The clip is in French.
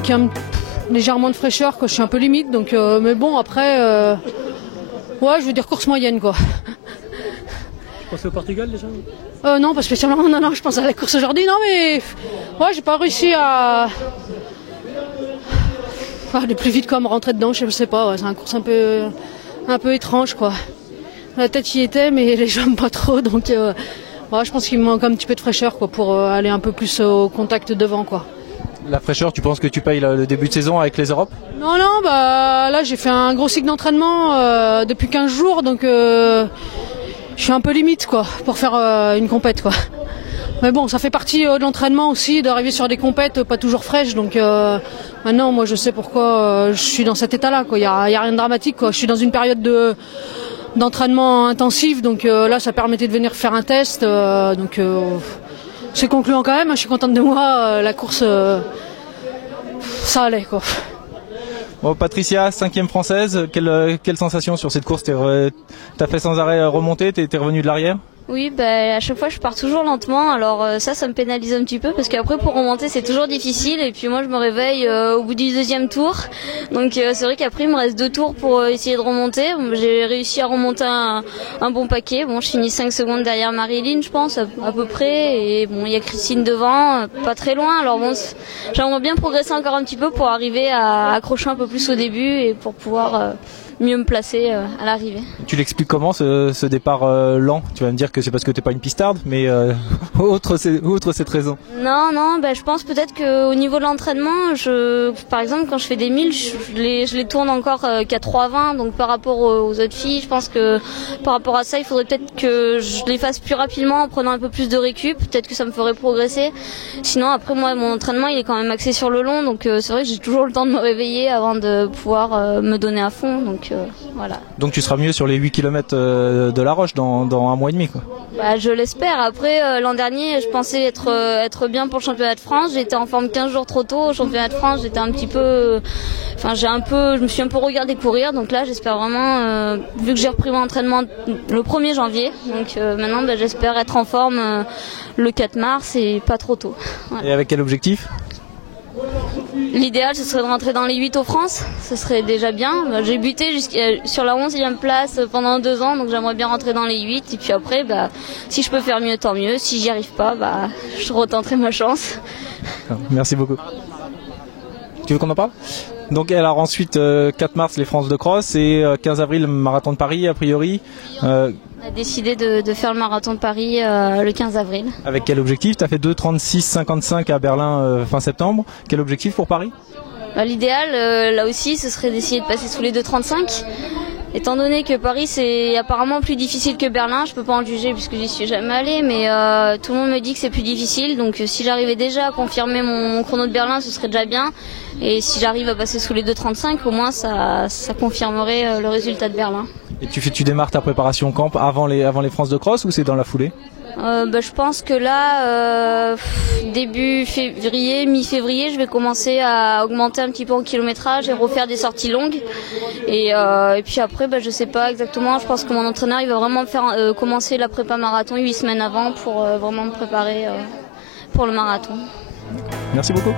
sens qu'il y a légèrement de fraîcheur, quoi. Je suis un peu limite, donc, mais bon, après, ouais, je veux dire course moyenne, quoi. Tu pensais au Portugal déjà? Non, pas spécialement, non, je pense à la course aujourd'hui, non, mais ouais, j'ai pas réussi à aller plus vite, quoi, me rentrer dedans, je sais pas, ouais, c'est une course un peu étrange, quoi. La tête y était, mais les jambes pas trop, donc ouais, je pense qu'il me manque un petit peu de fraîcheur, quoi, pour aller un peu plus au contact devant, quoi. La fraîcheur, tu penses que tu payes le début de saison avec les Europes? Non, bah là j'ai fait un gros cycle d'entraînement depuis 15 jours, donc je suis un peu limite, quoi, pour faire une compète, quoi. Mais bon, ça fait partie de l'entraînement aussi, d'arriver sur des compètes pas toujours fraîches, donc maintenant moi je sais pourquoi je suis dans cet état-là, quoi. Y a rien de dramatique, quoi. Je suis dans une période d'entraînement intensif, donc là ça permettait de venir faire un test, donc c'est concluant quand même, je suis contente de moi, la course ça allait, quoi. Bon, Patricia, 5e française, quelle sensation sur cette course? T'as fait sans arrêt remonter, t'es revenu de l'arrière? Oui, à chaque fois je pars toujours lentement, alors ça me pénalise un petit peu parce qu'après pour remonter c'est toujours difficile et puis moi je me réveille au bout du 2e tour, donc c'est vrai qu'après il me reste 2 tours pour essayer de remonter. J'ai réussi à remonter un bon paquet, bon je finis 5 secondes derrière Marilyn je pense à peu près, et bon il y a Christine devant, pas très loin, alors bon j'aimerais bien progresser encore un petit peu pour arriver à accrocher un peu plus au début et pour pouvoir mieux me placer à l'arrivée. Tu l'expliques comment ce départ lent? Tu vas me dire que c'est parce que t'es pas une pistarde, mais outre cette raison. Non, je pense peut-être qu'au niveau de l'entraînement, par exemple quand je fais des 1000, je les tourne encore qu'à 3,20, donc par rapport aux autres filles, je pense que par rapport à ça, il faudrait peut-être que je les fasse plus rapidement en prenant un peu plus de récup, peut-être que ça me ferait progresser. Sinon après moi mon entraînement il est quand même axé sur le long, donc c'est vrai que j'ai toujours le temps de me réveiller avant de pouvoir me donner à fond, donc voilà. Donc tu seras mieux sur les 8 km de la Roche dans un mois et demi, quoi. Je l'espère. Après l'an dernier je pensais être bien pour le championnat de France, j'étais en forme 15 jours trop tôt. Au championnat de France j'étais un petit peu, je me suis un peu regardé courir, donc là j'espère vraiment, vu que j'ai repris mon entraînement le 1er janvier, donc maintenant j'espère être en forme le 4 mars et pas trop tôt. Voilà. Et avec quel objectif? L'idéal ce serait de rentrer dans les 8 aux France, ce serait déjà bien. J'ai buté sur la 11e place pendant 2 ans, donc j'aimerais bien rentrer dans les 8, et puis après si je peux faire mieux tant mieux, si j'y arrive pas je retenterai ma chance. Merci beaucoup. Tu veux qu'on en parle? Donc alors ensuite 4 mars les France de cross et 15 avril marathon de Paris a priori. On a décidé de faire le marathon de Paris le 15 avril. Avec quel objectif? Tu as fait 2:36,55 à Berlin fin septembre. Quel objectif pour Paris? L'idéal là aussi ce serait d'essayer de passer sous les 2:35. Étant donné que Paris c'est apparemment plus difficile que Berlin, je peux pas en juger puisque j'y suis jamais allée, mais tout le monde me dit que c'est plus difficile, donc si j'arrivais déjà à confirmer mon chrono de Berlin ce serait déjà bien, et si j'arrive à passer sous les 2:35 au moins ça confirmerait le résultat de Berlin. Et tu démarres ta préparation camp avant les France de cross ou c'est dans la foulée? Je pense que là, début février, mi-février, je vais commencer à augmenter un petit peu en kilométrage et refaire des sorties longues. Et puis après, je sais pas exactement. Je pense que mon entraîneur, il va vraiment me faire commencer la prépa marathon 8 semaines avant pour vraiment me préparer pour le marathon. Merci beaucoup.